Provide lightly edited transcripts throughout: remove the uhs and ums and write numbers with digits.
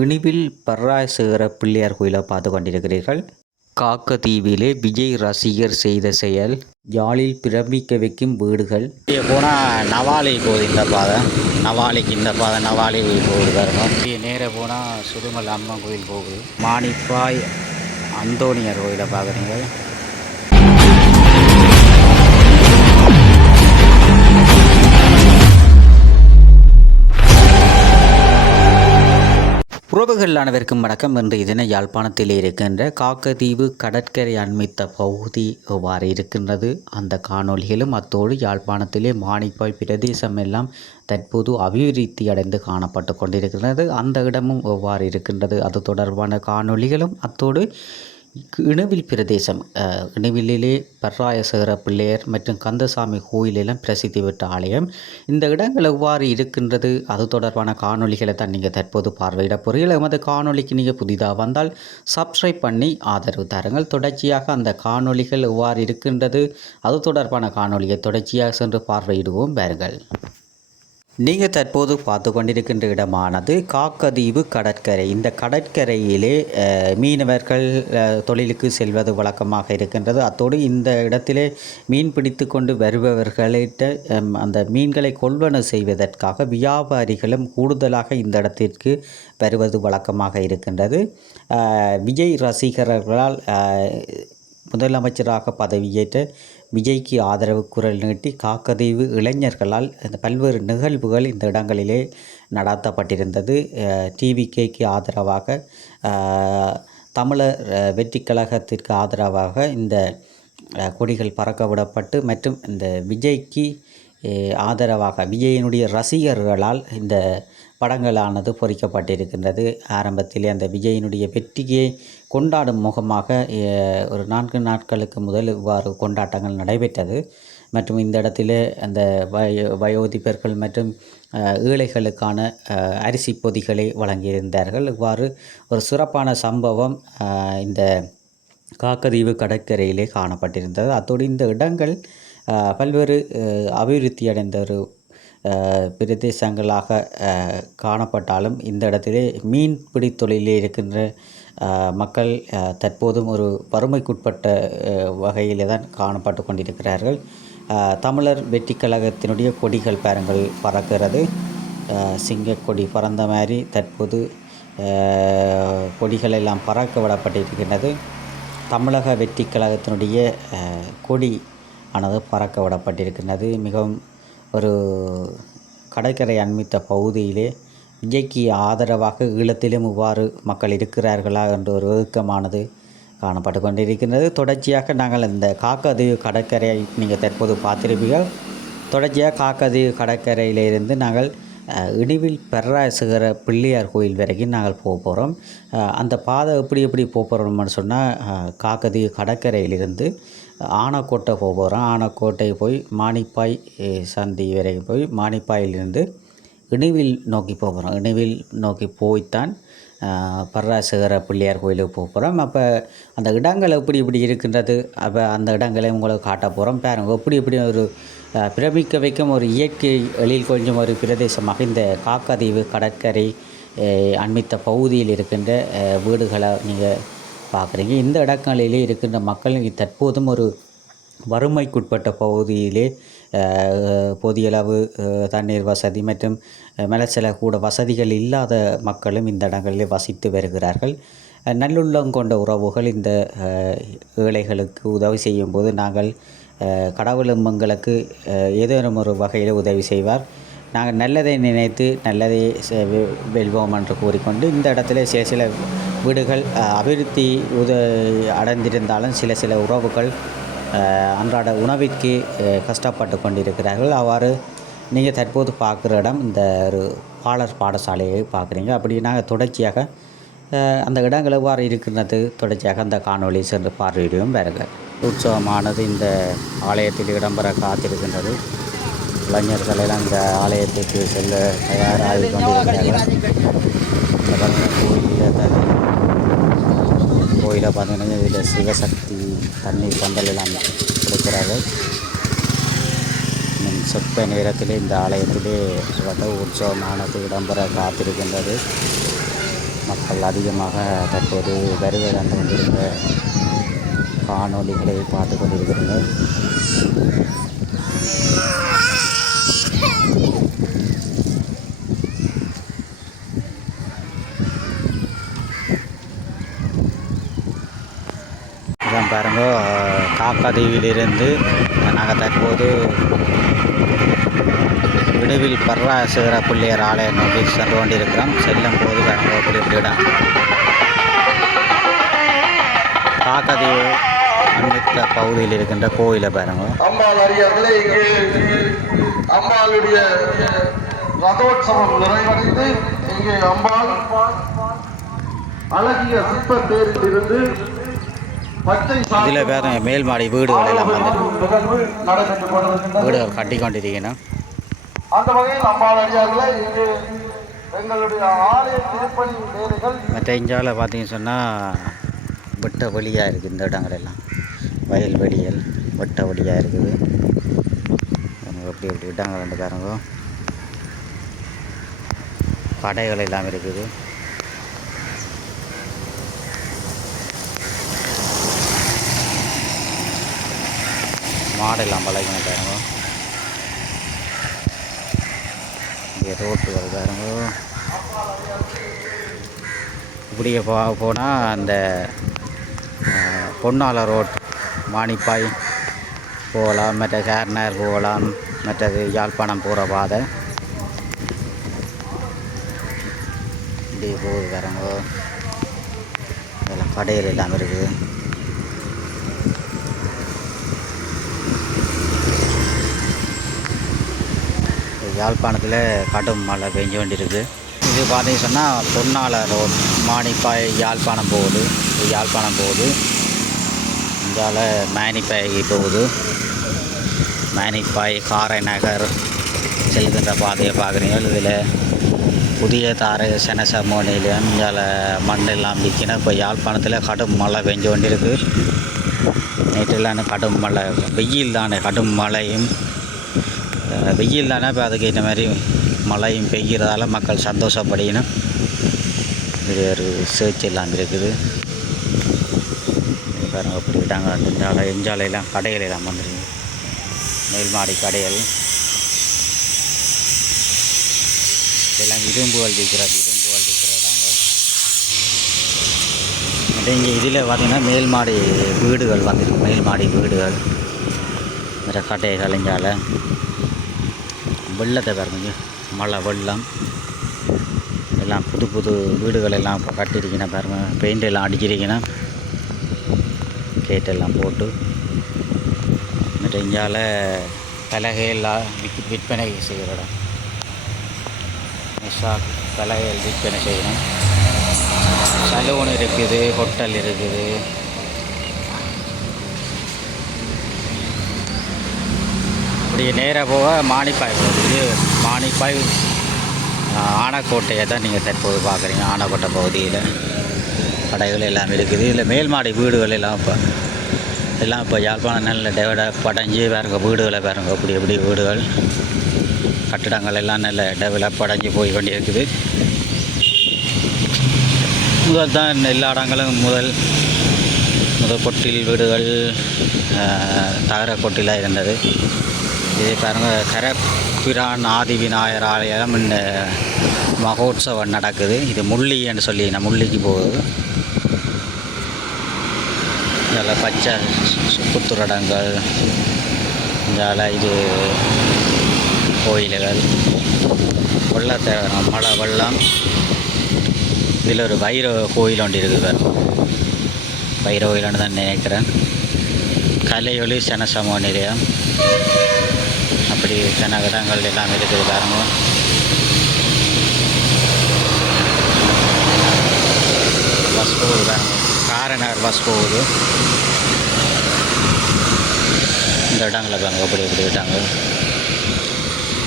இனிவில் பர்ராயசேகர பிள்ளையார் கோயிலை பார்த்து கொண்டிருக்கிறீர்கள். காக்கதீவிலே விஜய் ரசிகர் செய்த செயல், யாழில் பிரமிக்க வைக்கும் வீடுகள். போனால் நவாலி போகுது இந்த பாதை, நவாலிக்கு இந்த பாதை நவாலி போகுது வரணும். நேராக போனால் சுடுமல் அம்மன் கோயில் போகுது. மாணிப்பாய் அந்தோணியர் கோயிலை பார்க்குறீங்க. உறவுகள் அனைவருக்கும் வணக்கம். இன்று இதனை யாழ்ப்பாணத்தில் இருக்கின்ற காக்கதீவு கடற்கரை அண்மித்த பகுதி எவ்வாறு இருக்கின்றது, அந்த காணொலிகளும் அத்தோடு யாழ்ப்பாணத்திலே மாணிப்பாய் பிரதேசம் எல்லாம் தற்போது அபிவிருத்தி அடைந்து காணப்பட்டு கொண்டிருக்கின்றது. அந்த இடமும் எவ்வாறு இருக்கின்றது, அது தொடர்பான காணொலிகளும் அத்தோடு இணுவில் பிரதேசம், இணுவிலே பர்ராயசேகர பிள்ளையர் மற்றும் கந்தசாமி கோயிலெல்லாம் பிரசித்தி பெற்ற ஆலயம். இந்த இடங்கள் எவ்வாறு இருக்கின்றது, அது தொடர்பான காணொலிகளை தான் நீங்கள் தற்போது பார்வையிட போகிறீர்கள். எமது காணொலிக்கு நீங்கள் புதிதாக வந்தால் சப்ஸ்கிரைப் பண்ணி ஆதரவு தாருங்கள். தொடர்ச்சியாக அந்த காணொலிகள் எவ்வாறு இருக்கின்றது, அது தொடர்பான காணொலியை தொடர்ச்சியாக சென்று பார்வையிடுவோம் பாருங்கள். நீங்கள் தற்போது பார்த்து கொண்டிருக்கின்ற இடமானது காக்கதீவு கடற்கரை. இந்த கடற்கரையிலே மீனவர்கள் தொழிலுக்கு செல்வது வழக்கமாக இருக்கின்றது. அத்தோடு இந்த இடத்திலே மீன் பிடித்து கொண்டு வருபவர்களிட்ட அந்த மீன்களை கொள்வனவு செய்வதற்காக வியாபாரிகளும் கூடுதலாக இந்த இடத்திற்கு வருவது வழக்கமாக இருக்கின்றது. விஜய் ரசிகர்களால் முதலமைச்சராக பதவியேற்ற விஜய்க்கு ஆதரவு குரல் நீட்டி காக்கதீவு இளைஞர்களால் இந்த பல்வேறு நிகழ்வுகள் இந்த இடங்களிலே நடத்தப்பட்டிருந்தது. டிவிகேக்கு ஆதரவாக, தமிழர் வெற்றி கழகத்திற்கு ஆதரவாக இந்த கொடிகள் பறக்க விடப்பட்டு மற்றும் இந்த விஜய்க்கு ஆதரவாக விஜயினுடைய ரசிகர்களால் இந்த படங்களானது பொறிக்கப்பட்டிருக்கின்றது. ஆரம்பத்திலே அந்த விஜயினுடைய வெற்றியை கொண்டாடும் முகமாக ஒரு 4 நாட்களுக்கு முதல் இவ்வாறு கொண்டாட்டங்கள் நடைபெற்றது. மற்றும் இந்த இடத்திலே அந்த வயோதிபர்கள் மற்றும் ஏழைகளுக்கான அரிசி பொதிகளை வழங்கியிருந்தார்கள். இவ்வாறு ஒரு சிறப்பான சம்பவம் இந்த காக்கதீவு கடற்கரையிலே காணப்பட்டிருந்தது. அத்தோடு இந்த இடங்கள் பல்வேறு அபிவிருத்தி அடைந்த ஒரு பிரதேசங்களாக காணப்பட்டாலும் இந்த இடத்திலே மீன்பிடி தொழிலில் இருக்கின்ற மக்கள் தற்போதும் ஒரு வறுமைக்குட்பட்ட வகையில் தான் காணப்பட்டு கொண்டிருக்கிறார்கள். தமிழர் வெற்றி கழகத்தினுடைய கொடிகள் பாருங்கள் பறக்கிறது. சிங்கக்கொடி பறந்த மாதிரி தற்போது கொடிகள் எல்லாம் பறக்க விடப்பட்டிருக்கின்றது. தமிழக வெற்றி கழகத்தினுடைய கொடி ஆனது பறக்க விடப்பட்டிருக்கின்றது. மிகவும் ஒரு கடற்கரை அண்மித்த பகுதியிலே விஜய்க்கு ஆதரவாக ஈழத்திலும் இவ்வாறு மக்கள் இருக்கிறார்களா என்ற ஒரு ஒழுக்கமானது காணப்பட்டு கொண்டிருக்கின்றது. தொடர்ச்சியாக நாங்கள் இந்த காக்கதீவு கடற்கரையை நீங்கள் தற்போது பார்த்திருப்பீர்கள். தொடர்ச்சியாக காக்கதீவு கடற்கரையிலிருந்து நாங்கள் இணுவில் பர்ராயசேகர பிள்ளையார் கோயில் வரைக்கும் நாங்கள் போக போகிறோம். அந்த பாதை எப்படி போக போகிறோம்னு சொன்னால், காக்கதீவு கடற்கரையிலிருந்து ஆனக்கோட்டை போக போகிறோம். ஆனக்கோட்டை போய் மாணிப்பாய் சந்தி வரைக்கும் போய் மாணிப்பாயிலிருந்து இணுவில் நோக்கி போக போகிறோம். இணுவில் நோக்கி போய்த்தான் பர்ராயசேகர பிள்ளையார் கோயிலுக்கு போக போகிறோம். அப்போ அந்த இடங்கள் எப்படி இருக்கின்றது, அப்போ அந்த இடங்களை உங்களுக்கு காட்ட போகிறோம். பாருங்க எப்படி ஒரு பிரமிக்க வைக்கும் ஒரு இயற்கை எழில் கொஞ்சம் ஒரு பிரதேசமாக இந்த காக்கதீவு கடற்கரை அண்மித்த பகுதியில் இருக்கின்ற வீடுகளை நீங்கள் பார்க்குறீங்க. இந்த இடங்களிலே இருக்கின்ற மக்கள் தற்போதும் ஒரு வறுமைக்குட்பட்ட பகுதியிலே போதிய அளவு தண்ணீர் வசதி மற்றும் மலச்சல கூட வசதிகள் இல்லாத மக்களும் இந்த இடங்களிலே வசித்து வருகிறார்கள். நல்லுள்ளம் கொண்ட உறவுகள் இந்த ஏழைகளுக்கு உதவி செய்யும் போது நாங்கள் கடவுளும் எங்களுக்கு ஏதேனும் ஒரு வகையில் உதவி செய்வார். நாங்கள் நல்லதை நினைத்து நல்லதை வெல்வோம் என்று கூறிக்கொண்டு இந்த இடத்துல சில வீடுகள் அபிவிருத்தி அடைந்திருந்தாலும் சில உறவுகள் அன்றாட உணவிற்கு கஷ்டப்பட்டு கொண்டிருக்கிறார்கள். அவ்வாறு நீங்கள் தற்போது பார்க்குற இடம் இந்த ஒரு பாடசாலையை பார்க்குறீங்க. அப்படி நாங்கள் தொடர்ச்சியாக அந்த இடங்கள் எவ்வாறு இருக்கின்றது தொடர்ச்சியாக அந்த காணொலி சென்று பார்வையிடுவோம். பாருங்கள், உற்சவமானது இந்த ஆலயத்தில் இடம்பெற காத்திருக்கின்றது. இளைஞர்கள் எல்லாம் இந்த ஆலயத்துக்கு செல்ல தயாராகி கொண்டிருக்கிறார்கள். கோயிலில் பார்த்தீங்கன்னா இதில் சிவசக்தி தண்ணீர் பந்தல் எல்லாம் கொடுக்கிறார்கள். சொற்ப நேரத்திலே இந்த ஆலயத்திலே வந்து உற்சவமானது இடம்பெற காத்திருக்கின்றது. மக்கள் அதிகமாக தற்போது வருகை தந்து கொண்டிருக்கிற காணொளிகளை பார்த்து கொண்டிருக்கிறீர்கள். இதான் பாருங்க, காக்காதீவிலிருந்து நாங்கள் தற்போது விடுவில் பர்வாசேகர பிள்ளையர் ஆலயம் நோக்கி சென்று கொண்டிருக்கிறோம். செல்லும் போது பாருங்க இப்படி இடம் காக்காதீவு அண்மித்த பகுதியில் இருக்கின்ற கோயிலை பாருங்க. அம்பாளுடைய ரதோற்சவம் நிறைவடைந்து இங்கே அம்பாள் அழகிய சிற்ப தேரில் இருந்து இதில் வேறு மேல் மாடி வீடுகள் எல்லாம் வந்து வீடுகள் கட்டி கொண்டிருக்கணும். அந்த வகையில் அம்பாள் அடியார்களை இங்கே எங்களுடைய ஆலய திருப்பணி வேலைகள் மற்ற இந்தியாவில் பார்த்தீங்கன்னு சொன்னால் வெட்ட வழியாக இருக்குது. இந்த இடங்கள் எல்லாம் வயல் வெளியல் வெட்ட வழியாக இருக்குது. எப்படி எப்படி இடங்கள் ரெண்டு பாருங்க, கடைகள் எல்லாம் இருக்குது. மாடெல்லாம் பழகின பாருங்க. இங்கே ரோட்டுகள் பாருங்க. இப்படியே போனால் அந்த பொன்னால ரோட் மானிப்பாய் போகலாம், மற்ற கேர்னர் போகலாம், மற்றது யாழ்ப்பாணம் போகிற பாதை இப்படி போகுது பாருங்க. இதெல்லாம் கடையில் எல்லாம் இருக்குது. யாழ்ப்பாணத்தில் கடும் மழை பெஞ்சு கொண்டிருக்கு. இது பார்த்தீங்கன்னு சொன்னால் பொன்னால ரோட் மானிப்பாய் யாழ்ப்பாணம் போகுது. யாழ்ப்பாணம் போகுது. இந்தால மேனிப்பாய் போகுது. மேனிப்பாய் காரை நகர் செல்கின்ற பாதையை பார்க்குறீங்க. இதில் புதிய தாரை செனசமோனிலையும் இந்தால மண்ணெல்லாம் விற்கணும். இப்போ யாழ்ப்பாணத்தில் கடும் மழை பெஞ்சு கொண்டிருக்கு. நேற்றுலாம் கடும் மழை, வெயில் தானே, கடும் மழையும் வெயில் தானே. இப்போ அதுக்கு இந்த மாதிரி மழையும் பெய்கிறதால மக்கள் சந்தோஷப்படிக்கணும். இது ஒரு சேர்ச்சி எல்லாம் இருக்குது பாருங்க. அப்படி விட்டாங்க எஞ்சாலையெல்லாம் கடைகள் எல்லாம் வந்துருக்கு. மேல்மாடி கடைகள் இதெல்லாம் இரும்புகள் விற்கிறாங்க. இங்கே இதில் பார்த்திங்கன்னா மேல்மாடி வீடுகள் வந்துருக்கு. மேல்மாடி வீடுகள் வேறு கடைகள் இஞ்சால வெள்ளத்தை பாருங்க, மழை வெள்ளம் எல்லாம் புது புது வீடுகள் எல்லாம் இப்போ கட்டியிருக்கணும் பாருங்க. பெயிண்ட் எல்லாம் அடிச்சிருக்கணும், கேட்டெல்லாம் போட்டு. மற்ற இந்தியாவில் பலகையெல்லாம் விற்பனை செய்கிற இடம். பலகைகள் விற்பனை செய்யணும். சலூன் இருக்குது, ஹோட்டல் இருக்குது. இப்படி நேராக போக மானிப்பாய் போகுது. இது மானிப்பாய் ஆனைக்கோட்டையை தான் நீங்கள் தற்போது பார்க்குறீங்க. ஆனைக்கோட்டை பகுதியில் கடைகள் எல்லாம் இருக்குது. இதில் மேல்மாடி வீடுகள் எல்லாம் இப்போ யாழ்ப்பாணம் நல்ல டெவலப் அடைஞ்சு பாருங்க. வீடுகளை பாருங்க, அப்படி எப்படி வீடுகள் கட்டிடங்கள் எல்லாம் நல்ல டெவலப் அடைஞ்சு போய் கொண்டு இருக்குது. முதல் தான் எல்லா இடங்களும் முதல் கொட்டில் வீடுகள் தகர கொட்டிலாக இருந்தது. இதே பாருங்கள், கரப்பிரான் ஆதி விநாயகர் ஆலயம் இந்த மகோத்சவம் நடக்குது. இது முள்ளின்னு சொல்லி நான் முள்ளிக்கு போகுது. இதில் பச்சை புத்துரடங்கள், இதில் இது கோயில்கள், வெள்ளத்தை மழை வெள்ளம். இதில் ஒரு பைரவ கோயில் ஒன்று இருக்குது பாருங்க. பைரவ கோயில்னு தான் நினைக்கிறேன். கலையொலி சனசமூக நிலையம், அப்படி சில இடங்கள் எல்லாம் இருக்குது பாருங்க. பஸ் போகுது பாருங்க, காரநகர் பஸ் போகுது. இந்த இடங்களை பாருங்க, அப்படி எப்படி விட்டாங்க.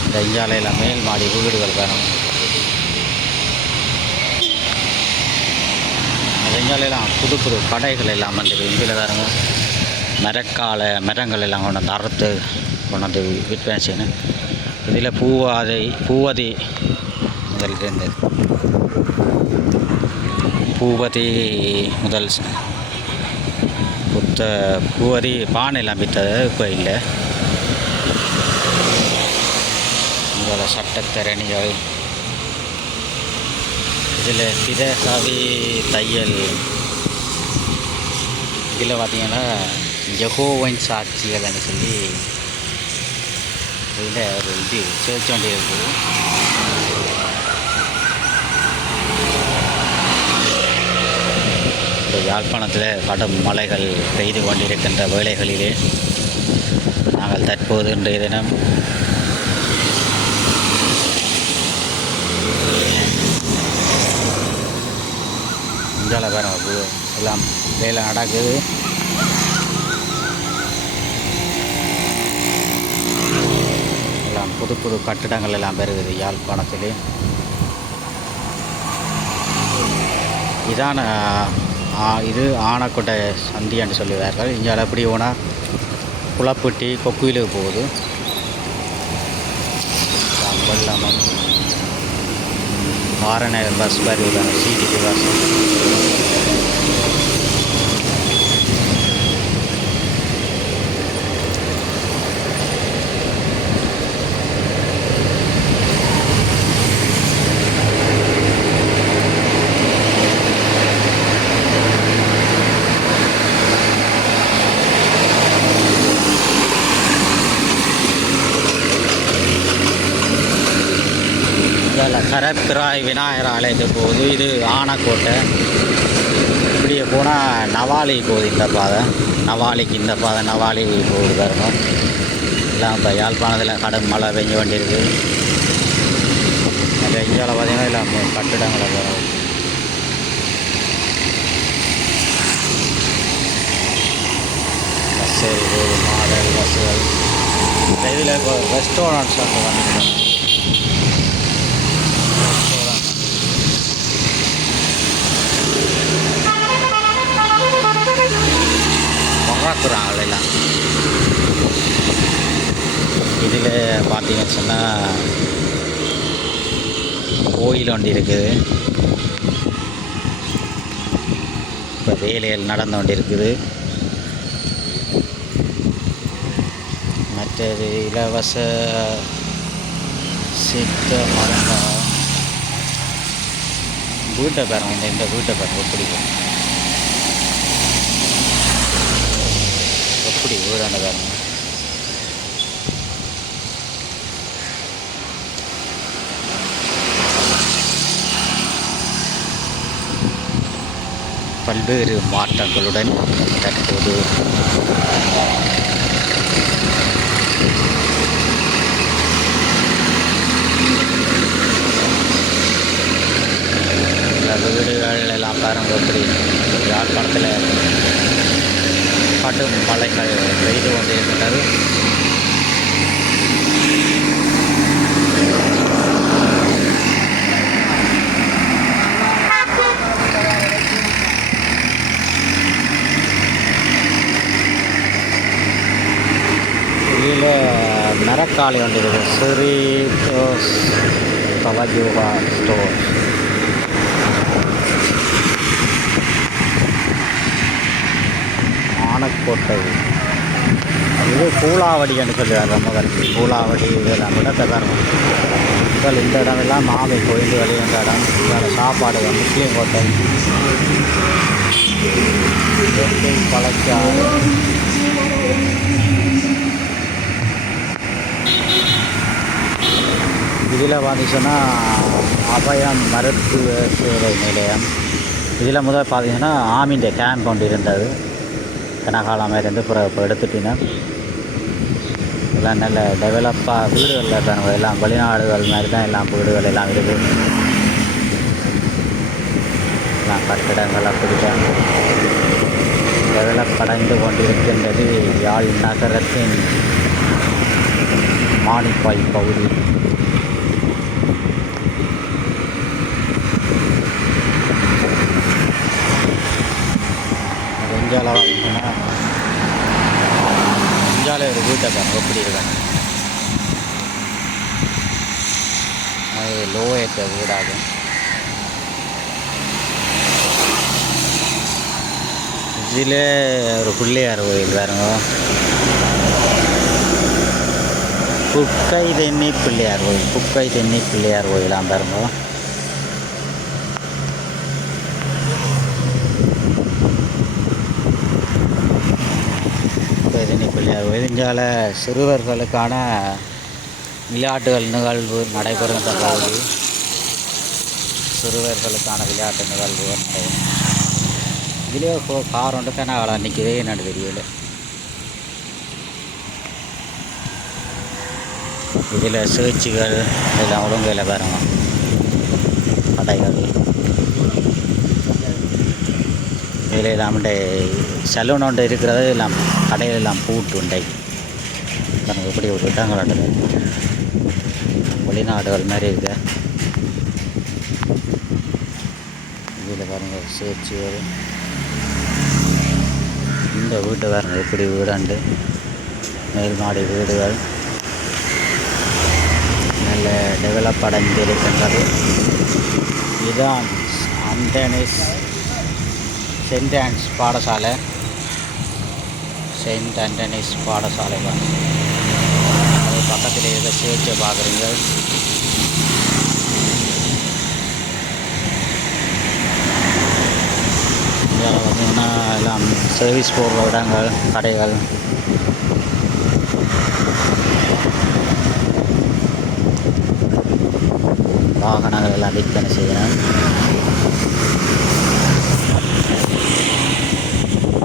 இந்த இஞ்சாலையில் மேல் மாடி வீடுகள் பாருங்க. இந்த இஞ்சாலையெல்லாம் புது புது கடைகள் எல்லாம் வந்துருக்கு. இதில் பாருங்க, மரங்கள் எல்லாம் கொண்டு வந்து அறுத்து கொண்டு வந்து விற்பனை செய்யணும். இதில் பூவதி முதல் இருந்தது. பூபதி முதல் பூபதி பானையெல்லாம் விற்றது இப்போ இல்லை. இதில் சட்டத்திறனிகள், இதில் பிரகவி தையல், இதில் பார்த்திங்கன்னா யெகோவாவின் சாட்சிகள்னு சொல்லி இதில் ஒரு இது சேர்ச் வண்டி இருக்குது. இந்த யாழ்ப்பாணத்தில் கடும் மழைகள் பெய்து கொண்டிருக்கின்ற வேளைகளிலே நாங்கள் தற்போது இன்றைய தினம் இந்தியாவில் பாருங்க எல்லாம் வேலை நடக்குது. எல்லாம் புது புது கட்டிடங்கள் எல்லாம் பெறுகுது யாழ்ப்பாணத்திலே. இதான இது ஆனக்கோட்டை சந்தியான்னு சொல்லுவார்கள். இங்கே அப்படி போனால் குளப்பட்டி கொக்குயிலுக்கு போகுது. வெள்ளமம் ஆரநகர் பஸ் வருவதான சிடிடி பஸ். கரப்பிராய் விநாயகர் ஆலயத்துக்கு போகுது. இது ஆனக்கோட்டை. இப்படியே போனால் நவாலி போகுது இந்த பாதை. நவாலிக்கு இந்த பாதை நவாலி போகுது பாருங்கள். எல்லாம் இப்போ யாழ்ப்பாணத்தில் கடும் மழை பெஞ்சு வேண்டியிருக்கு. அந்த இந்தியாவில் பார்த்திங்கன்னா எல்லாம் கட்டிடங்களை வரும். பஸ்ஸு போகுது, மாடல் பஸ்ஸுகள். இதில் இப்போ ரெஸ்டாரண்ட்ஸ் வந்து வந்துருக்காங்க. எல்லாம் இதில் பார்த்தீங்கன்னு சொன்னால் கோயில் ஒன்று இருக்குது. இப்போ வேலைகள் நடந்து கொண்டு இருக்குது. மற்றது இலவச சித்த மரம் வீட்டை பாருங்க. இந்த வீட்டை பாருங்க பிடிக்கும். எப்படி ஊராண்ட பாருங்க. பல்வேறு மாற்றங்களுடன் தற்போது வீடுகள் எல்லாம் பாருங்க. எப்படி யாழ்ப்பாணத்தில் கடும் மலைகள் பெய்து கொண்டிருக்கின்றது. இதில் மரக்காளி ஒன்று இருக்குது. ஸ்ரீ பவஜோகா ஸ்டோர். ஆனக்கோட்டை. இது பூலாவடின்னு சொல்லுவாங்க. முதல் பூலாவடி இதெல்லாம் கூட தரணும். முதல் இந்த இடமெல்லாம் மாமி கோயில் வெளிவந்த இடம். இதில் சாப்பாடு முஸ்லீம் ஹோட்டல், பழச்சாறு. இதில் பார்த்திங்கன்னா அபயம் மருத்துவ சேவை நிலையம். இதில் முதல் பார்த்திங்கன்னா ஆமிൻ്റെ கேம்ப் ஒன்று இருந்தது. கனகாலமாக இருந்து இப்போ எடுத்துட்டினா எல்லாம் நல்ல டெவலப்பாக வீடுகளில் இருக்காங்க. எல்லாம் வெளிநாடுகள் மாதிரி தான் எல்லாம் வீடுகள் எல்லாம் இருக்குது. எல்லாம் கட்டிடங்கள் அப்படி தான் டெவலப் அடைந்து கொண்டிருக்கின்றது யாழ் நகரத்தின் மானிப்பாய் பகுதி. இந்தியாவில் ஒரு வீட்டை பாருங்க எப்படி இருக்காங்க. அது லோ ஏற்ற வீடாகும். இதில் ஒரு பிள்ளையார் கோயில் பாருங்க, புக்கை தென்னி பிள்ளையார் கோயில், புக்கை தென்னி பிள்ளையார் கோயிலாம் பாருங்க. புக்கை தென்னி பிள்ளையார் கோயில். இந்தியாவில் சிறுவர்களுக்கான விளையாட்டுகள் நிகழ்வு நடைபெறுகின்ற பகுதி. சிறுவர்களுக்கான விளையாட்டு நிகழ்வுகள் நடைபெறும். இதிலே கார் ஒன்று கனகாலம் நிற்கிறதே என்னன்னு தெரியல. இதில் சேர்ச்சிகள் இதெல்லாம் ஒழுங்கையில் பாருங்க, கடைகள் இதில் எல்லாம் சலூன் ஒன்று இருக்கிறது, எல்லாம் கடையில் எல்லாம் பூட்டு உண்டை பாருங்க. இப்படி ஒரு இடங்கள் வெளிநாடுகள் மாதிரி இருக்க. இதில் பாருங்கள் சேர்ச்சிகள். இந்த வீட்டு பாருங்கள் எப்படி வீடாண்டு, மேல் மாடி வீடுகள் நல்ல டெவலப் அடைந்து இருக்கின்றது. இதுதான் செயின்ட் ஆன்ஸ் பாடசாலை. செயின்ட் ஆண்டனிஸ் பாடசாலை தான். அது பக்கத்தில் இருக்க சேர்ச்சை பார்க்குறீங்க. இதில் பார்த்திங்கன்னா எல்லாம் சர்வீஸ் போடுற இடங்கள், கடைகள். வாகனங்கள் எல்லாம் விற்பனை செய்யணும்.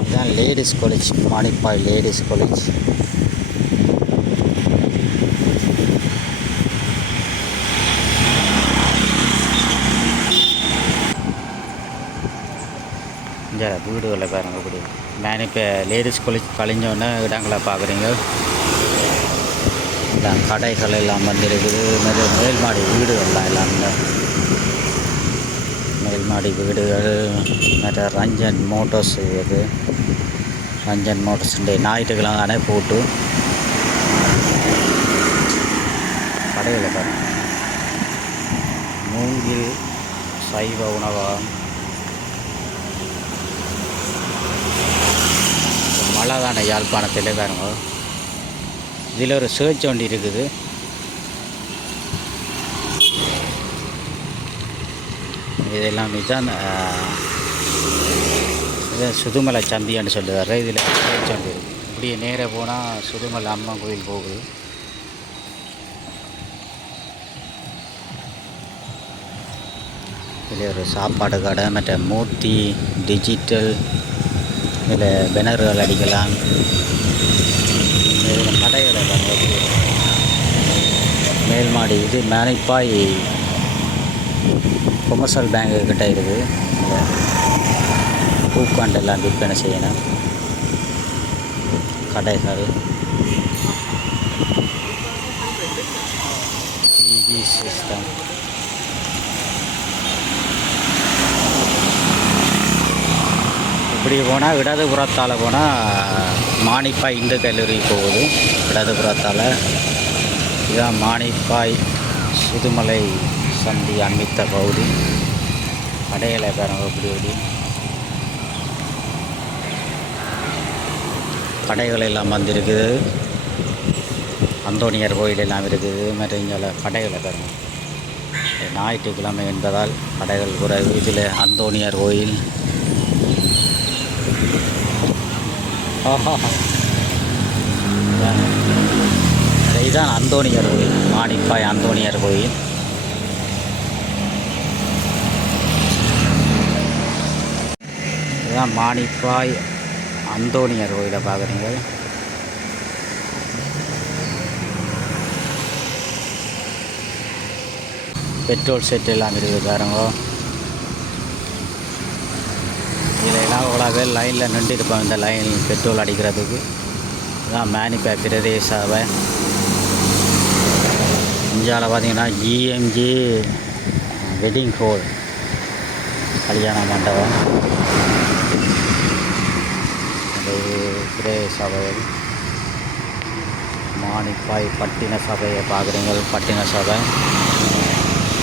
இதுதான் ladies college, Manipay ladies college. இந்த வீடுகளை பாருங்க இப்படி. நான் இப்போ லேடிஸ் காலேஜ் கழிஞ்சோன்னே இடங்களை பார்க்குறீங்க. எல்லாம் கடைகள் எல்லாம் வந்துருக்குது. மேல் மாடி வீடுகள்லாம் எல்லாம் மேல் மாடி வீடுகள். மற்ற ரஞ்சன் மோட்டர்ஸ் இது. ரஞ்சன் மோட்டர்ஸ் ஞாயிற்றுக்கிழமை தானே போட்டு கடைகளை பாருங்க. மூங்கில் சைவ உணவகம். மழை தானே யாழ்ப்பாணத்தில் பாருங்க. இதில் ஒரு சேர்ச் ஒன்று இருக்குது. இதெல்லாம் இதுதான் சுதுமலை சந்தியான்னு சொல்லுவார். இதில் சேர்ச் ஒன்று இருக்குது. இப்படியே நேராக போனால் சுதுமலை அம்மன் கோயில் போகுது. இதில் ஒரு சாப்பாடு கடை, மற்ற மூர்த்தி டிஜிட்டல். இதில் பேனர்கள் அடிக்கலாம். இதில் கடைகளை மேல் மாடி. இது மானிப்பாய் கொமர்ஷியல் பேங்கு கிட்ட இருக்குது. பூக்காண்டு எல்லாம் விற்பனை செய்யணும். கடைகள் டிவி சிஸ்டம். இப்படி போனால் இடதுபுறத்தால் போனால் மானிப்பாய் இந்து கல்லூரி போகுது. இடதுபுறத்தால் இதுதான் மானிப்பாய் சுதுமலை சந்தி அண்மித்த பகுதி. கடைகளை பாருங்க இப்படி இப்படி கடைகள் எல்லாம் வந்திருக்குது. அந்தோணியர் கோயில் எல்லாம் இருக்குது. மற்ற இங்கே கடைகளை பாருங்க. ஞாயிற்றுக்கிழமை என்பதால் கடைகள் குறைவு. இதில் அந்தோணியர் கோயில். இதுதான் அந்தோணியர் கோயில், மானிப்பாய் அந்தோணியர் கோயில். இதுதான் மானிப்பாய் அந்தோணியர் கோயிலை பார்க்குறீங்க. பெட்ரோல் செட் எல்லாம் இருக்குது பாருங்க. இதில் எல்லாம் இவ்வளோ பேர் லைனில் நின்றுருப்பாங்க இந்த லைன் பெட்ரோல் அடிக்கிறதுக்கு. இதுதான் மானிப்பாய் பிரதேச சபை. இந்தியாவில் பார்த்தீங்கன்னா ஜிஎம்ஜி வெட்டிங் ஹால், கல்யாண மண்டபம். பிரதேச சபை. மானிப்பாய் பட்டின சபையை பார்க்குறீங்க. பட்டின சபை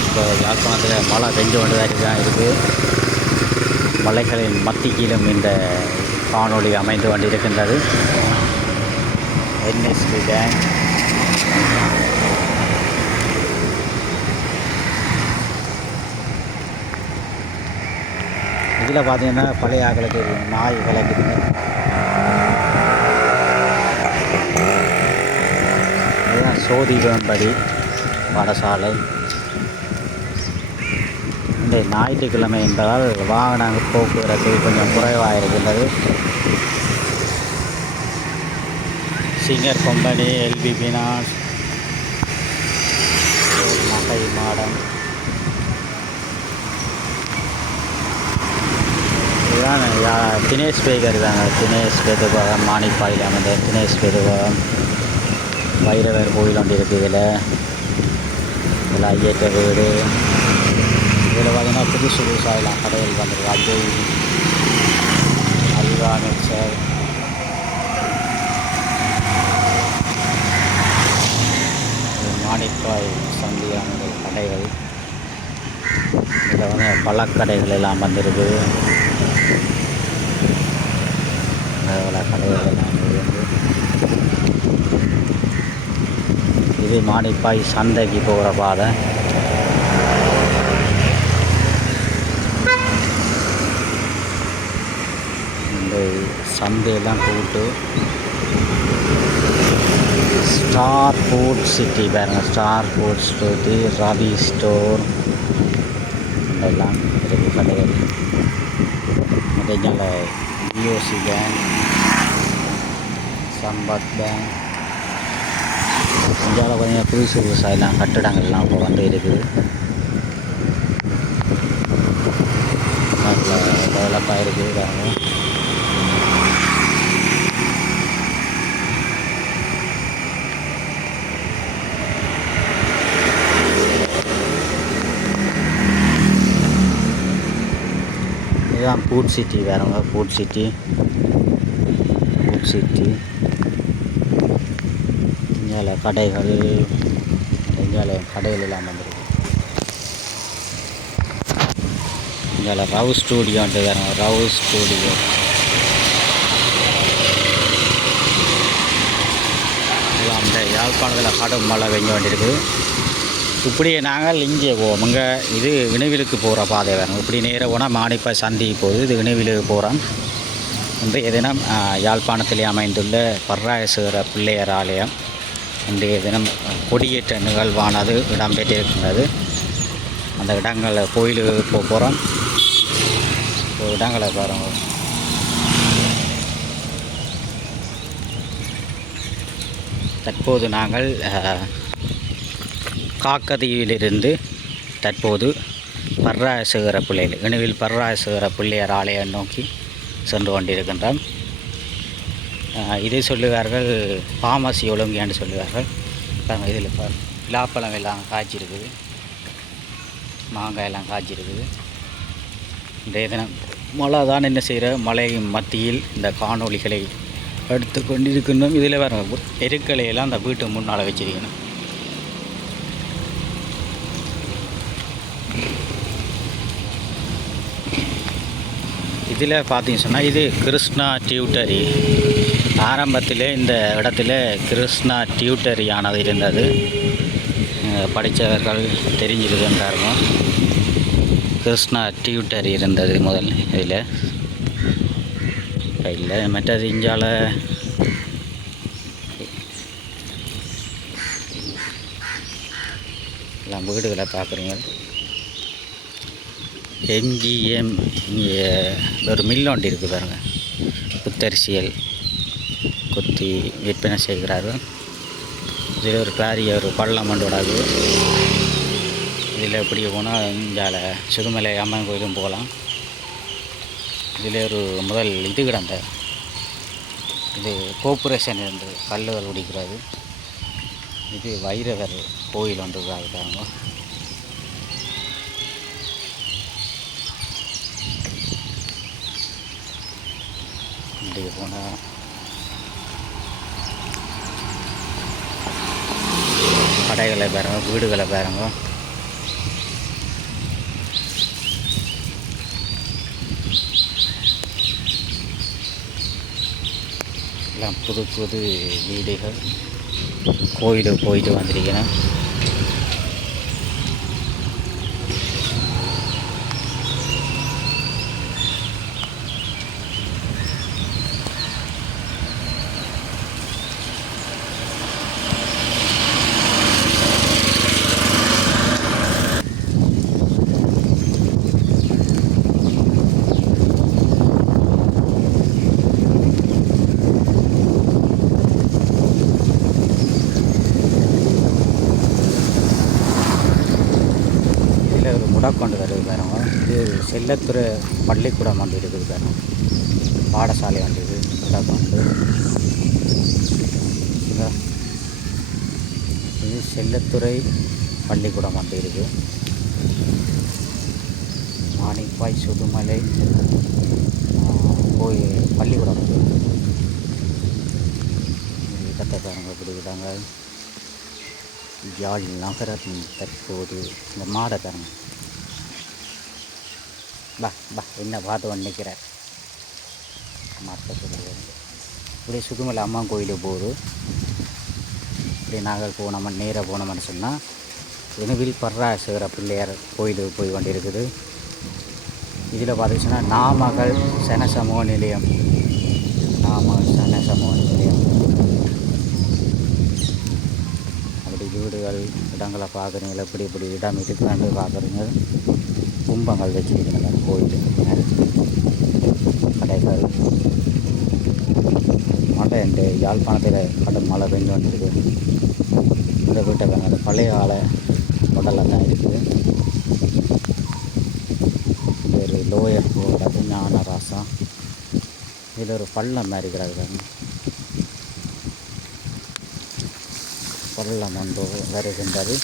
இப்போ யாழ்ப்பாணத்தில் மழை பெஞ்சு கொண்டு தான் இருக்குது. மலைகளின் மத்தியிலும் இந்த காணொளி அமைந்து கொண்டிருக்கின்றது. என்எஸ்பி பேங்க் இதில் பார்த்தீங்கன்னா பழைய ஆக்களுக்கு நாய் விளக்குதுங்க. இதுதான் சோதிவேம்படி பாடசாலை. இந்த ஞாயிற்றுக்கிழமை என்பதால் வாகன போக்குவரத்து கொஞ்சம் குறைவாக இருக்கின்றது. சிங்கர் கம்பெனி, எல்பி பினாஸ், நகை மாடம், இதுதான் தினேஷ் பேகர் தாங்க. தினேஷ் பெதுபகம் மாணிப்பாயில் அமைந்த தினேஷ் பெதுபகம் வைரவர் கோயில் ஒன்று இருக்குது. இதில் ஐயற்ற வீடு. இதில் பார்த்தீங்கன்னா புதுசு புதுசாகலாம் கடைகள் வந்துருக்கு. அஜய் அல்வா மிக்சர், மாணிப்பாய் சந்தியான கடைகள். இதில் வந்து பழக்கடைகள் எல்லாம் வந்துருக்கு. கடைகள் எல்லாம் இருந்து இது மாணிப்பாய் சந்தைக்கு போகிற பாதை. இந்த சந்தையெல்லாம் கூட்டு ஸ்டார் ஃபுட் சிட்டி பாருங்கள். Star food city, Ravi store இதெல்லாம் இருக்குது கடைகள். அதனால பிஓசி பேங்க், சம்பத் பேங்க். இந்தியாவில் பார்த்தீங்கன்னா புதுசு புதுசாக கட்டிடங்கள்லாம் இப்போ வந்து இருக்குது. டெவலப்பாக இருக்குது பாருங்க. இதுதான் ஃபுட் சிட்டி வேறுங்க. ஃபுட் சிட்டி இங்கே கடைகள், இங்கே கடைகள் எல்லாம் வந்துருக்கு. இங்கே ரவு ஸ்டூடியோன்ட்டு வேறுங்க. ரவு ஸ்டூடியோ எல்லாம் இந்த யாழ்ப்பாணத்தில் கடும் மழை வெஞ்ச வேண்டியிருக்குது. இப்படியே நாங்கள் இங்கே போவோம். இங்கே இது இணைவிலுக்கு போகிற பாதை வேணும். இப்படி நேராக போனால் மாணிப்பாய் சந்தி போகுது. இது இணைவிலுக்கு போகிறோம். இன்றைய தினம் யாழ்ப்பாணத்திலே அமைந்துள்ள பர்ராயசுவர பிள்ளையர் ஆலயம் இன்றைய தினம் கொடியேற்ற நிகழ்வானது இடம்பெற்றிருக்கின்றது. அந்த இடங்களை கோயிலுக்கு போகிறோம். இடங்களை பாருங்கள். தற்போது நாங்கள் காக்கதீவிலிருந்து தற்போது பர்ராயசுவர பிள்ளைகள் இணைவில் பர்ராயசுவர பிள்ளையர் ஆலயம் நோக்கி சென்று கொண்டிருக்கின்றோம். இதை சொல்லுவார்கள் பாமசி ஒழுங்கு என்று சொல்லுவார்கள். இதில் விழாப்பழம் எல்லாம் காய்ச்சிருக்குது, மாங்காய் எல்லாம் காய்ச்சிருக்குது. இன்றைய தினம் மழை தான் என்ன செய்கிற மழை மத்தியில் இந்த காணொளிகளை எடுத்து கொண்டிருக்கணும். இதில் வேறு எருக்கலையெல்லாம் அந்த வீட்டு முன்னால் வச்சிருக்கணும். இதில் பார்த்தீங்கன்னு சொன்னால் இது கிருஷ்ணா டியூட்டரி. ஆரம்பத்தில் இந்த இடத்துல கிருஷ்ணா டியூட்டரியானது இருந்தது. படித்தவர்கள் தெரிஞ்சிருக்கின்றார்கள். கிருஷ்ணா டியூட்டரி இருந்தது முதல் இதில். இல்லை மற்றது இஞ்சால எல்லாம் வீடுகளை பார்க்குறீங்க. எம்ஜிஎம் இங்கே ஒரு மில் ஒன்று இருக்குது பாருங்கள். புத்தரிசியல் குத்தி விற்பனை செய்கிறார்கள். இதில் ஒரு பெரிய ஒரு பள்ளம் ஒன்றுடாது. இதில் எப்படி போனால் இந்தியாவில் சுதுமலை அம்மன் கோயிலும் போகலாம். இதில் ஒரு முதல் இது கிடந்த இது கோபுரேஷன் என்று கல்லுகள் குடிக்கிறது. இது வைரவர் கோயில் ஒன்று இருக்காங்க. இன்றைக்கு போனால் கடைகளை பாருங்க, வீடுகளை பாருங்க. எல்லாம் புது புது வீடுகள். கோயிலுக்கு போயிட்டு வந்திருக்கிறேன். முடக்கொண்டு வருது பாருங்க. இது செல்லத்துறை பள்ளிக்கூடம் வந்து இருக்குது பாருங்க. பாடசாலை வந்து இது முடக்கொண்டு. இது செல்லத்துறை பள்ளிக்கூடம் வந்து இருக்குது. மாணிப்பாய் சுதுமலை போய் பள்ளிக்கூடம் வந்து இடத்தை பாருங்க இப்படி விடாங்க. யாழ் நகரத்தின் தற்போது இந்த மாடை தரங்க. பா என்ன பார்த்து வந்து நிற்கிறார் மாற்ற சொல்லுவாங்க. இப்படி சுதுமலை அம்மா கோயிலுக்கு போகுது. இப்படி நாங்கள் போனோம் நேராக போனோம்னு சொன்னால் இணுவில் பர்ராசுகிற பிள்ளையார் கோயிலுக்கு போய் கொண்டு இருக்குது. இதில் பார்த்துச்சுன்னா நாமக்கல் சனசமூக நிலையம், நாமக்கல் சனசமூக நிலையம். அப்படி வீடுகள் இடங்களை பார்க்குறீங்களா, இப்படி இப்படி இடம் இருக்குன்னு பார்க்குறீங்க. கும்பங்கள் வச்சுருக்கிறாங்க கோயில் கடைகள். மழை இந்த யாழ்ப்பாணத்தில் கடும் மழை பெஞ்சு வந்துருக்கு. இந்த வீட்டை வேணும் அது பழைய கால உடலில் தான் இருக்குது. இது ஒரு லோயர் போகிறது ஞானராசம். இதில் ஒரு பள்ளம் மாதிரி இருக்கிறாங்க. பள்ளம் ஒன்று வருகின்றது.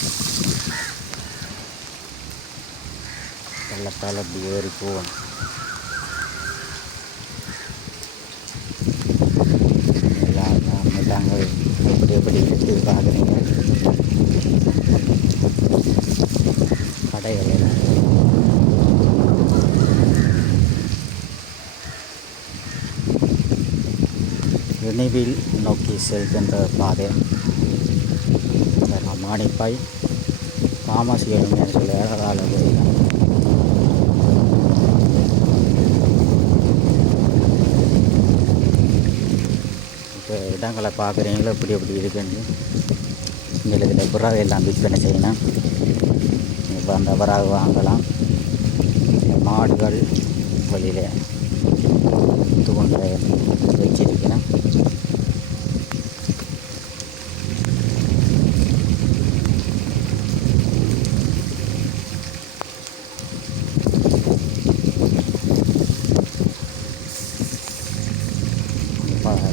பள்ளத்தால் அப்படி ஏறி போவோம். மிட்டாங்கள் எப்படி எப்படி இருக்குது பார்க்குறீங்க. கடைகள் எல்லாம் நினைவில் நோக்கி செல்கின்ற பாதை. மாணிப்பாய் தாமஸ் எலுமையான்னு சொல்லி அழகாக போயிருக்காங்க. இப்போ இடங்களை பார்க்குறீங்களோ இப்படி எப்படி இருக்குன்னு. இதில் புறாவை எல்லாம் விற்பனை செய்யணும். இப்போ அந்த புறாவை வாங்கலாம். மாடுகள் வழியில் கொண்டு வச்சிருக்கிறேன்.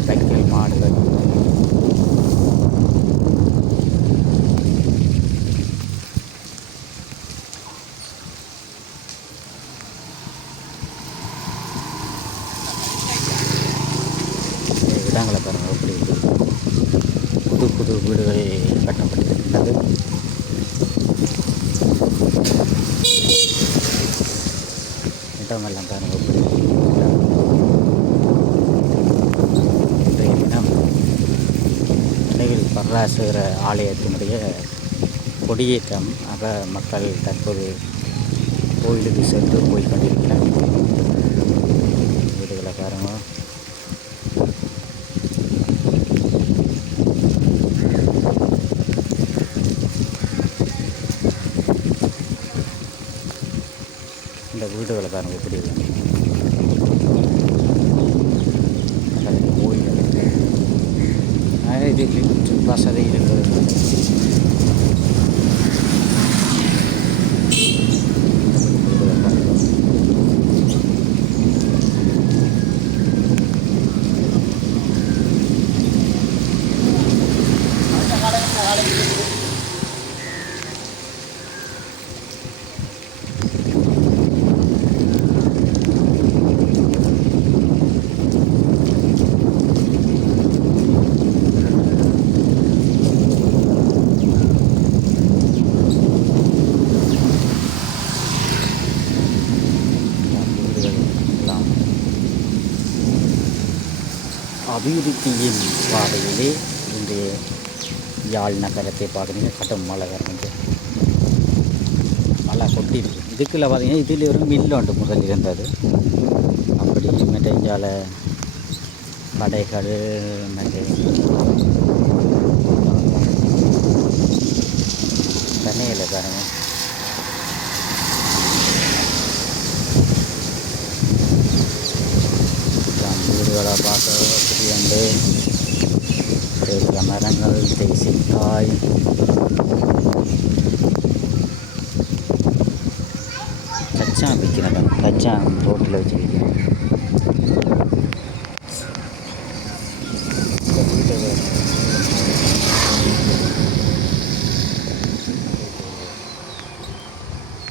தைக்கல் மாடுகள் இடங்களை பாருங்கள் எப்படி புது புது வீடுகள் கட்டப்பட்டிருக்கின்றது. இடமெல்லாம் பாருங்கள் எப்படி. நினைவில் பர்ராசுகிற ஆலயத்தினுடைய கொடியேற்றம் ஆக மக்கள் தற்போது கோயிலுக்கு சென்று போய் கொண்டிருக்கிறார். வீடுகளை பாருங்கள். இந்த வீடுகளை பாருங்கள் எப்படி கோயில் இது வசதி இருக்குது. அபிவிருத்தியின் பாதையிலே இன்றைய யாழ் நகரத்தை பார்க்குறீங்க. கட்டும் மழை வரணுங்க, மழை கொட்டிருக்கு. இதுக்குள்ள பார்த்தீங்கன்னா இதில் ஒரு மில்லு ஒன்று முதல் இருந்தது. அப்படி மெட்டஞ்சால கடைகள் சென்னையில் பாருங்க. வீடுகளை பார்க்க வசதி உண்டு. பெரிய மரங்கள், தேசிக்காய், கச்சான் விற்கிறதா, கச்சான் ரோட்டில் வச்சுருக்கேன்.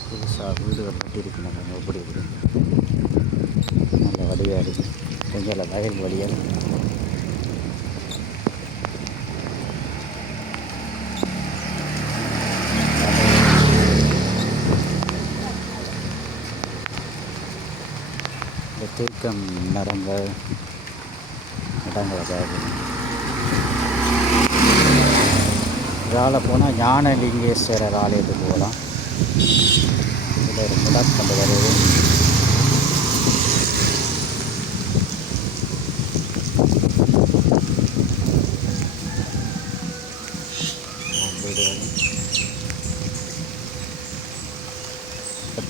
புதுசாக வீடுகள் கட்டியிருக்கிறாங்க. எப்படி எப்படி நல்ல வடிவாக இருக்குது. கொஞ்சம் வயல் வழியாக இந்த தேக்கம் மரங்கள் இடங்கள் அதாவது இதால் போனால் ஞானலிங்கேஸ்வரர் ஆலயத்துக்கு போகலாம். இதில் ஒரு முடக்கண்டு வருது.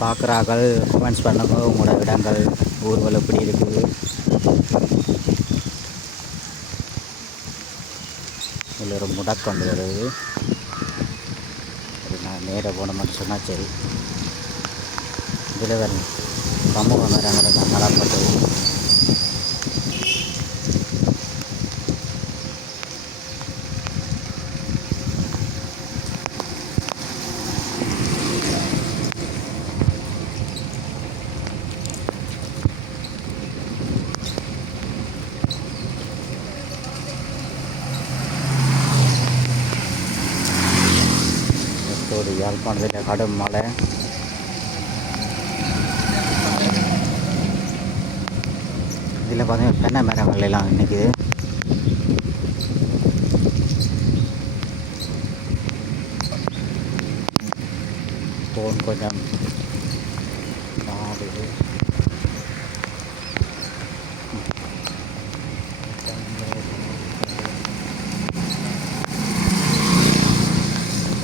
பார்க்குறார்கள், கமெண்ட்ஸ் பண்ணுங்க உங்களோட இடங்கள் ஊர்கள் எப்படி இருக்குது. இதில் ஒரு முடக்கொண்டு வருது. அது நான் நேராக போனோம்னு சொன்னால் சரி. இதில் வரணும் சமூக மரங்களை நான் நலப்பட்டது. யாழ்ப்பாணத்தில் கடும் மழை. இதில் பார்த்தீங்கன்னா தென்னை மரங்கள் எல்லாம் நிற்கிது. ஃபோன் கொஞ்சம் ஆடுது.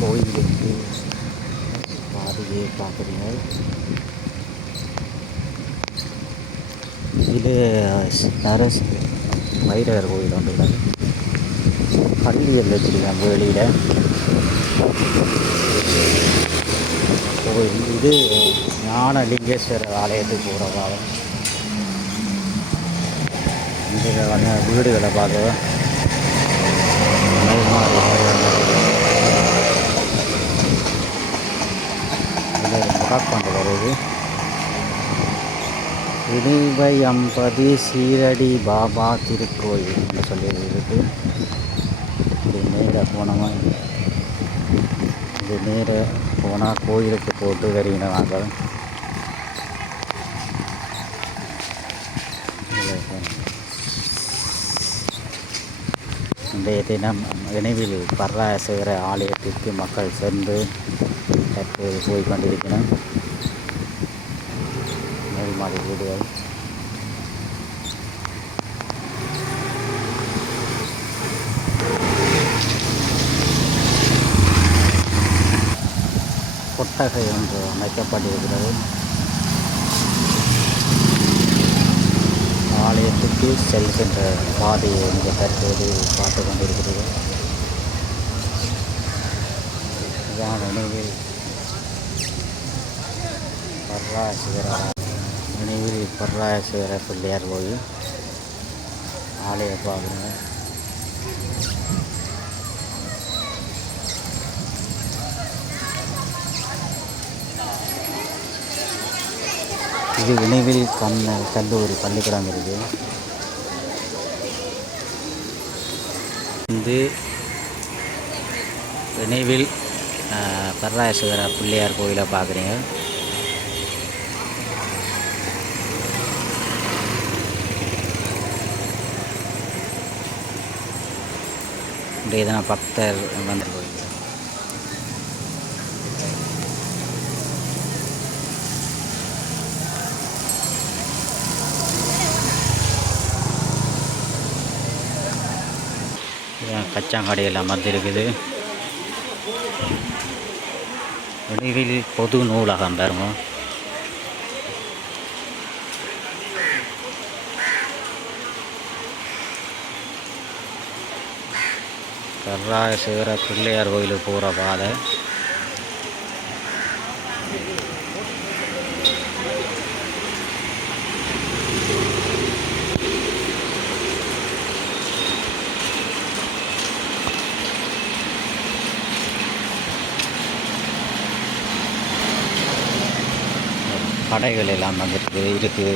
கோயிலுக்கு பாதையை பார்க்குறீங்க. இது நரஸ் வைரவர் கோயில் ஒன்று உள்ளது. பள்ளியில் வச்சுருக்கேன் வெளியில் கோயில். இது ஞானலிங்கேஸ்வரர் ஆலயத்துக்கு போகிற பாலம். இதில் வந்து வீடுகளை பார்க்க முடக்கொண்டு வருது. இனிவை 50 சீரடி பாபா திருக்கோயில் என்று சொல்லியிருக்கு. இது நேராக போனோமா, இது நேராக போனால் கோயிலுக்கு போட்டு வருகிற நாங்கள். இன்றைய தினம் நினைவில் பராசகர ஆலயத்திற்கு மக்கள் சென்று தற்போது போய் கொண்டிருக்கிறோம். மேல்மாடி வீடுகள் கொட்டகை ஒன்று அமைக்கப்பட்டிருக்கிறது. ஆலயத்துக்கு செல்கின்ற பாதையை நீங்கள் தற்போது பார்த்து கொண்டிருக்கிறீர்கள். இதான் நினைவில் பராசகர பிள்ளையார் கோயில் ஆலய பார்க்குறேங்க. இது நினைவில் கல்லூரி பள்ளிக்கூடம் இருக்குது. இது நினைவில் பராசகர பிள்ளையார் கோயிலை பார்க்குறீங்க. இன்றைய தினம் பக்தர் வந்து கோயில் கச்சாங்கடையெல்லாம் வந்திருக்குது. வெளியில் பொது நூலகம் பாருங்க. கர்ராயசேகர பிள்ளையார் கோயிலுக்கு போகிற பாதை. கடைகள் எல்லாம் வந்துட்டு இருக்குது.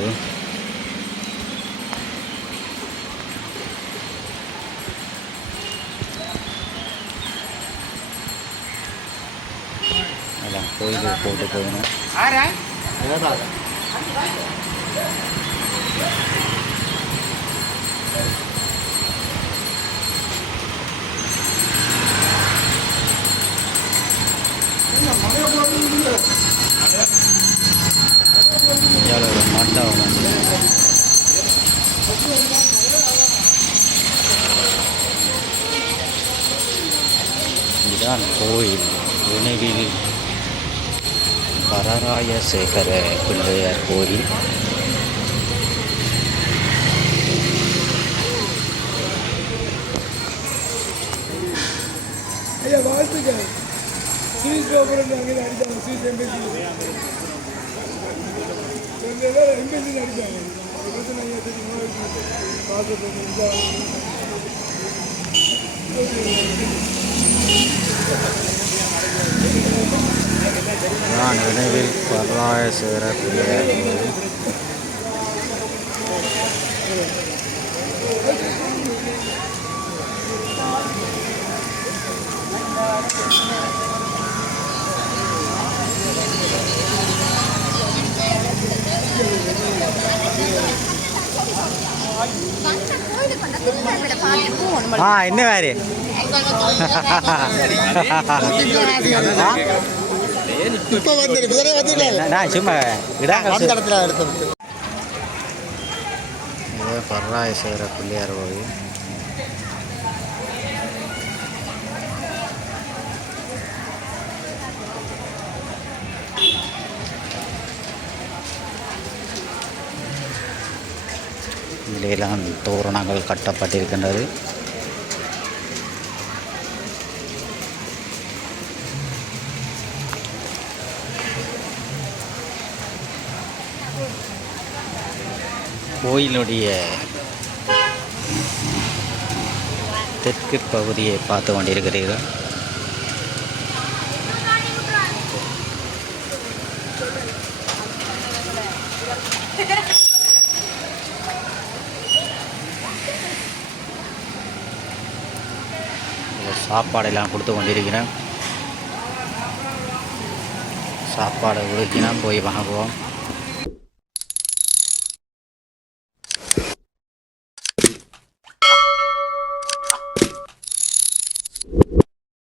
எல்லாம் கோயிலுக்கு போட்டு போகணும். ஒரு மண்டபம் வந்து இதுதான் கோயில். உணவில் கரராயசேகர பிள்ளையார் கோயில். ஐயா வாழ்த்துக்கள். ஸ்வீட் கோபுரம் அங்கே அடித்தாங்க. ஸ்வீட் எம்பசி எம்பசி அடித்தாங்க. நான் நினைவில் கரராயசேகர பிள்ளையார் கோயில். என்ன வேறு நான் சும்மா கரராயசேகர பிள்ளையார் கோயில். இதிலெல்லாம் தோரணங்கள் கட்டப்பட்டிருக்கின்றது. கோயிலுடைய தெற்கு பகுதியை பார்த்து கொண்டிருக்கிறீர்கள். சாப்பாடெல்லாம் கொடுத்து கொண்டிருக்கிறேன். சாப்பாடு கொடுக்கினா போய் வாங்குவோம்.